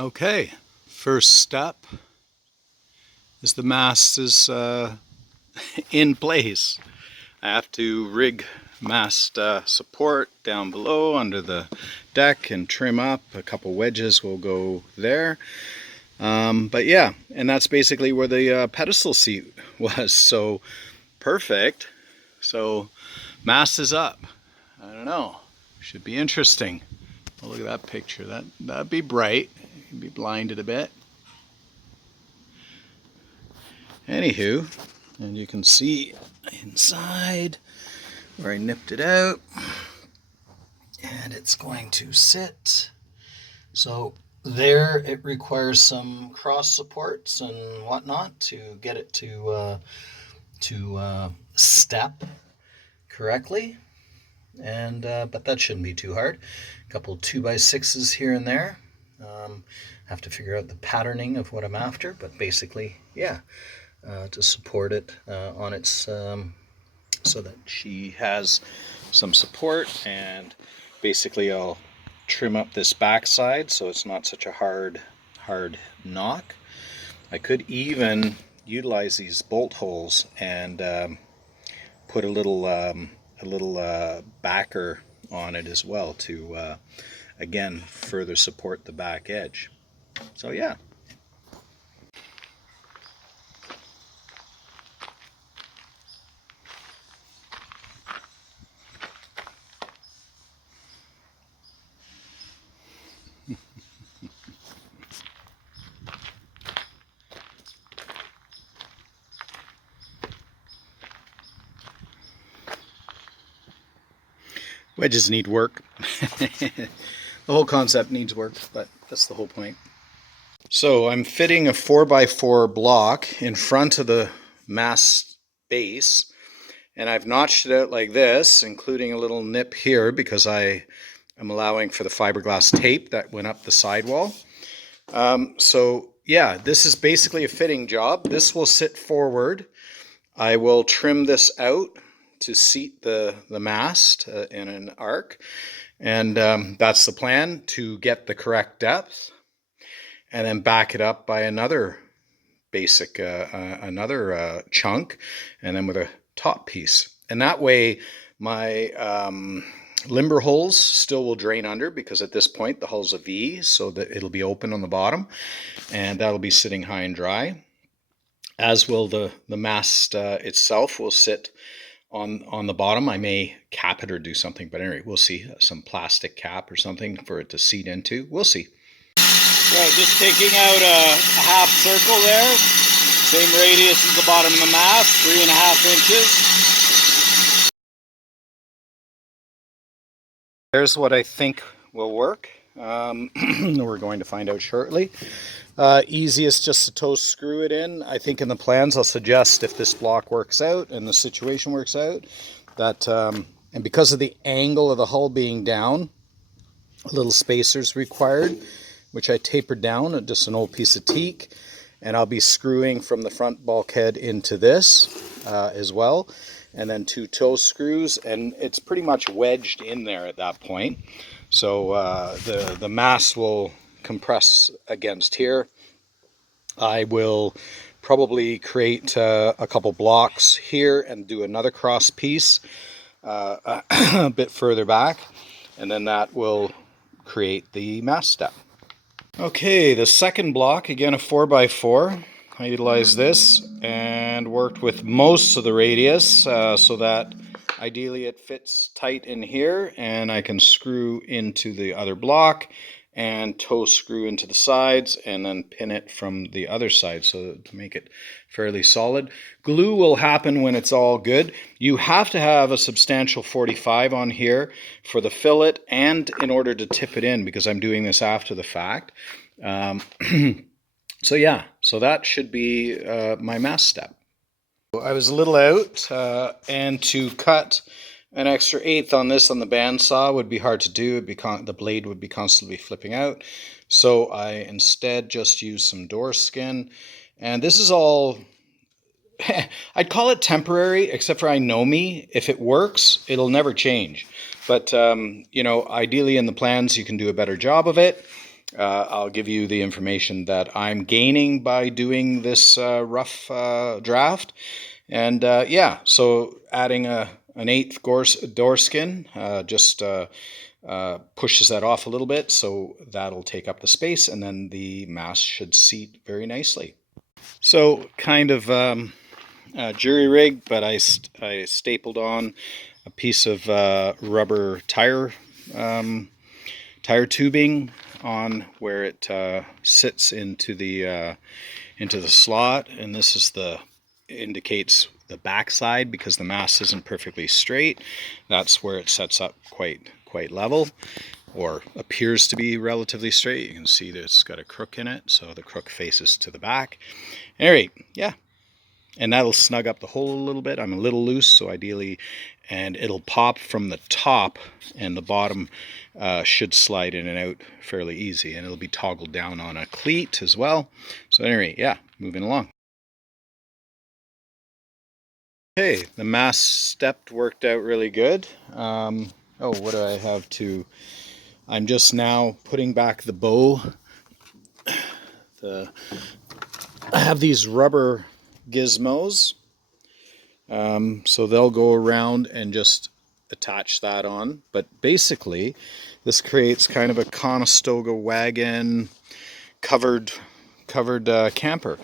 Okay, first step is the mast is in place. I have to rig mast support down below under the deck and trim up. A couple wedges will go there. But yeah, and that's basically where the pedestal seat was, so perfect. So mast is up. I don't know, should be interesting. Oh, look at that picture. That'd be bright. You'd be blinded a bit. Anywho, and you can see inside where I nipped it out, and it's going to sit. So there it requires some cross supports and whatnot to get it to step correctly. And but that shouldn't be too hard. A couple 2x6s here and there. Have to figure out the patterning of what I'm after, but basically, yeah, to support it on its so that she has some support. And basically I'll trim up this backside so it's not such a hard knock. I could even utilize these bolt holes and put a little backer on it as well to again further support the back edge. So yeah. Wedges need work. The whole concept needs work, but that's the whole point. So I'm fitting a 4x4 block in front of the mast base, and I've notched it out like this, including a little nip here because I am allowing for the fiberglass tape that went up the sidewall. So yeah, this is basically a fitting job. This will sit forward. I will trim this out to seat the mast in an arc, and that's the plan, to get the correct depth and then back it up by another basic another chunk, and then with a top piece. And that way my limber holes still will drain under, because at this point the hull's a V, so that it'll be open on the bottom, and that'll be sitting high and dry, as will the mast itself will sit on the bottom. I may cap it or do something, but anyway, we'll see. Some plastic cap or something for it to seat into. We'll see. So just taking out a half circle there. Same radius as the bottom of the mast, 3.5 inches. There's what I think will work. We're going to find out shortly. Easiest just to toe screw it in. I think in the plans I'll suggest, if this block works out and the situation works out, that and because of the angle of the hull being down, a little spacer's required, which I tapered down, just an old piece of teak, and I'll be screwing from the front bulkhead into this as well, and then 2 toe screws, and it's pretty much wedged in there at that point. So the mast will compress against here. I will probably create a couple blocks here and do another cross piece a bit further back, and then that will create the mast step. Okay, the second block, again a 4x4. I utilized this and worked with most of the radius so that ideally it fits tight in here, and I can screw into the other block and toe screw into the sides and then pin it from the other side, so to make it fairly solid. Glue will happen when it's all good. You have to have a substantial 45 on here for the fillet and in order to tip it in, because I'm doing this after the fact. So yeah, so that should be my mast step. I was a little out, and to cut an extra 1/8 on this on the bandsaw would be hard to do. The blade would be constantly flipping out. So I instead just used some door skin. And this is all, I'd call it temporary, except for I know me. If it works, it'll never change. But, you know, ideally in the plans, you can do a better job of it. I'll give you the information that I'm gaining by doing this rough draft. And yeah, so adding an eighth door skin just pushes that off a little bit, so that'll take up the space, and then the mast should seat very nicely. So kind of jury rig, but I stapled on a piece of rubber tire tubing on where it sits into the slot, and this is indicates the back side because the mast isn't perfectly straight. That's where it sets up quite level, or appears to be relatively straight. You can see that it's got a crook in it, so the crook faces to the back. Anyway, yeah, and that'll snug up the hole a little bit. I'm a little loose, so ideally, and it'll pop from the top, and the bottom should slide in and out fairly easy, and it'll be toggled down on a cleat as well. So anyway, yeah, moving along. Okay, the mast step worked out really good. Oh, what do I have to... I'm just now putting back the bow. I have these rubber gizmos, so they'll go around and just attach that on. But basically, this creates kind of a Conestoga wagon covered camper.